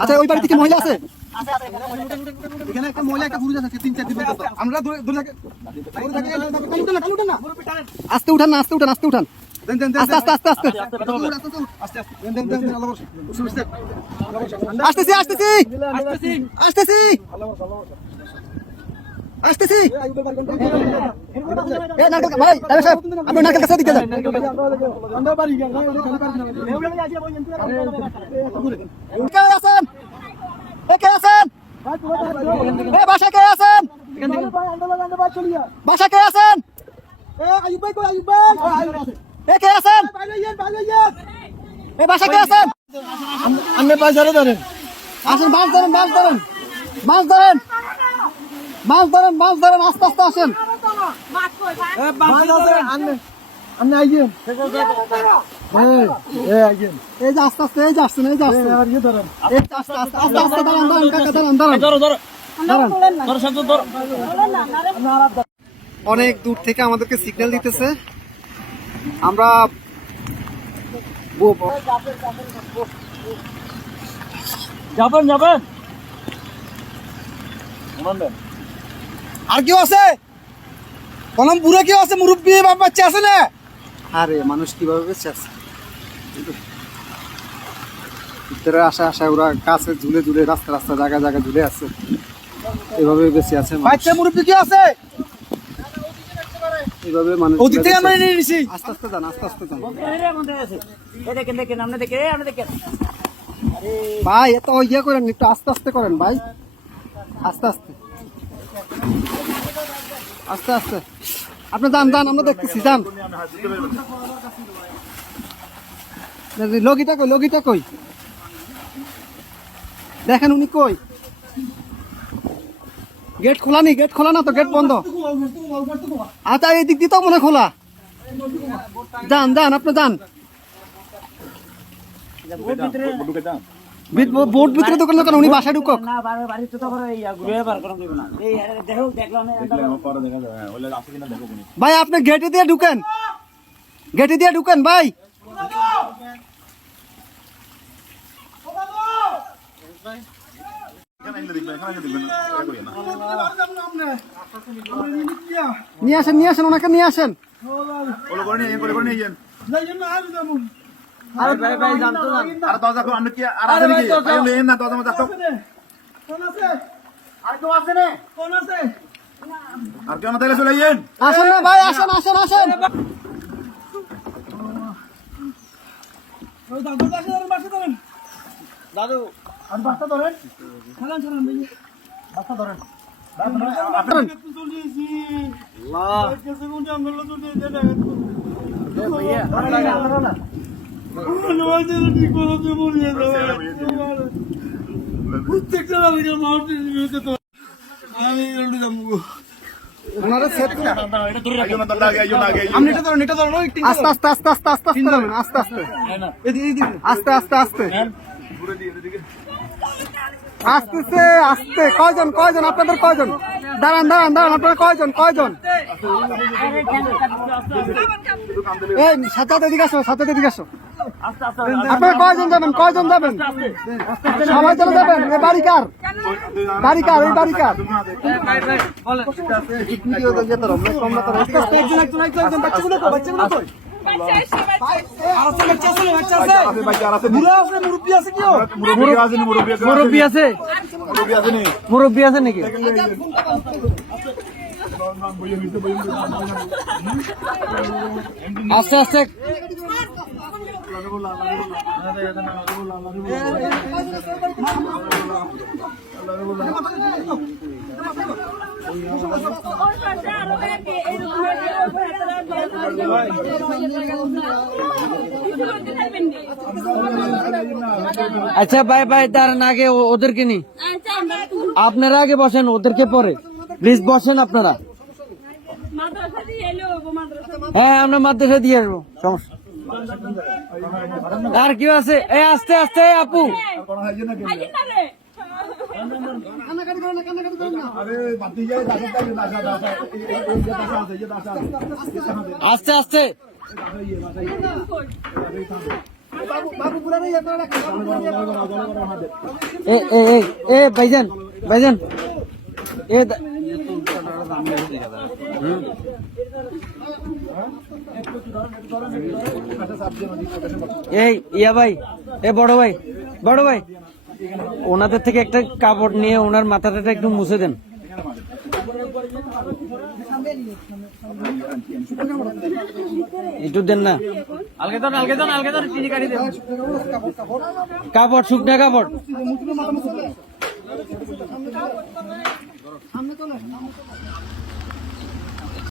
আচ্ছা ওই বাড়িতে কি মহিলা আছে? এখানে একটা মহিলা একটা পুরুষ আছে 3-4 দিন আমরা আস্তে উঠান না, আস্তে উঠান, আস্তে উঠান, আস্তে আস্তে আস্তে আস্তে আসতেছি আসতেছি আসতেছি আসতেছি। ভাই সাহেব আপনি নারকেল কাছে দিকে যান। কে আছেন? কে আছেন? বাসা কে আছেন? বাসা কে আছেন? কে আছেন? বাসা কে আছেন? আপনি বাজারে ধরেন, আসেন, মাছ ধরেন, মাছ ধরেন, মাছ ধরেন, মাছ ধরেন, মাছ ধরেন, আস্তে আস্তে আসেন। আপনি আইয়েন, এই যে আস্তে আস্তে, এই যে আসছেন, এই যে আসছেন, আস্তে আস্তে আস্তে আস্তে দাঁড়ান, দাঁড়ান কাকা, দাঁড়ান, দাঁড়ান, অনেক দূর থেকে আমাদেরকে সিগন্যাল দিতেছে। আমরা যাবেন যাবেন। আর কেউ আছে? কলম পুরো কেউ আছে? মুরব্বী বাচ্চা আছে না? আরে মানুষ কিভাবে বেঁচে আছে? ভিতরে আসা আসা ওরা কাছে ঝুলে ঝুলে, রাস্তা রাস্তা জায়গা জায়গা ঝুলে আছে, এভাবে বেঁচে আছে। বাচ্চা মুরব্বী কি আছে? এইভাবে মানুষ ওদিক থেকে আমরা নিয়ে নিছি। আস্তে আস্তে যান, আস্তে আস্তে যান ভাই, এত ইয়ে করেন, একটু আস্তে আস্তে করেন ভাই, আস্তে আস্তে আস্তে আস্তে। আপনি যান যান, আমরা দেখতেছি, যান। লগিটা কই, লগিটা কই? দেখেন উনি কই? গেট খোলা নি? গেট খোলা না তো, গেট বন্ধ। আচ্ছা এই দিক দিয়ে তো মনে খোলা। যান যান, আপনি যান। বোট ভিতরে দোকান দোকান, উনি বাসায় ঢুকক। ভাই আপনি গেটে দিয়ে ঢুকেন, গেটে দিয়ে ঢুকেন ভাই। নিয়ে আসেন, নিয়ে আসেন, ওনাকে নিয়ে আসেন। আসেন না ভাই, আসেন আসেন আসেন। দাদু আর বাচ্চা ধরেন, খেলান ছাড়ান ভাই, বাচ্চা ধরেন। আস্তে আস্তে আস্তে আস্তে আস্তে আস্তে আস্তে আস্তে আস্তে আসতেছে, আসতে। কয়জন কয়জন আপনাদের, কয়জন? দাঁড়ান দাঁড়ান দাঁড়ান, আপনারা কয়জন কয়জন? এই সাথে এদিকে আসো, সাথে এদিকে আসো। আপনারা কয়জন যাবেন, কয়জন যাবেন? সবাই চলে যাবেন? এই বাড়ি কার? বাড়ি কার? এই বাড়ি কার? মুরব্বী আছে, মুরব্বী আছে নাকি? আস্তে আস্তে আচ্ছা ভাই ভাই, তার আগে ওদেরকে নি, আপনারা আগে বসেন, ওদেরকে পরে প্লিজ বসেন আপনারা। হ্যাঁ আমরা মাদ্রাসা দিয়ে আসবো, সমস্যা। আর কি আছে? এই আস্তে আস্তে আপু, আস্তে আস্তে বাবু বাবু পুরা নেই আপনারা রাখেন এ ভাইজান ভাইজান এ এই ইয়া ভাই এ বড় ভাই ওনাদের থেকে একটা কাপড় নিয়ে ওনার মাথাটা একটু মুছে দেন। একটু দেন না, কাপড় শুকনা কাপড়। সামনে তো না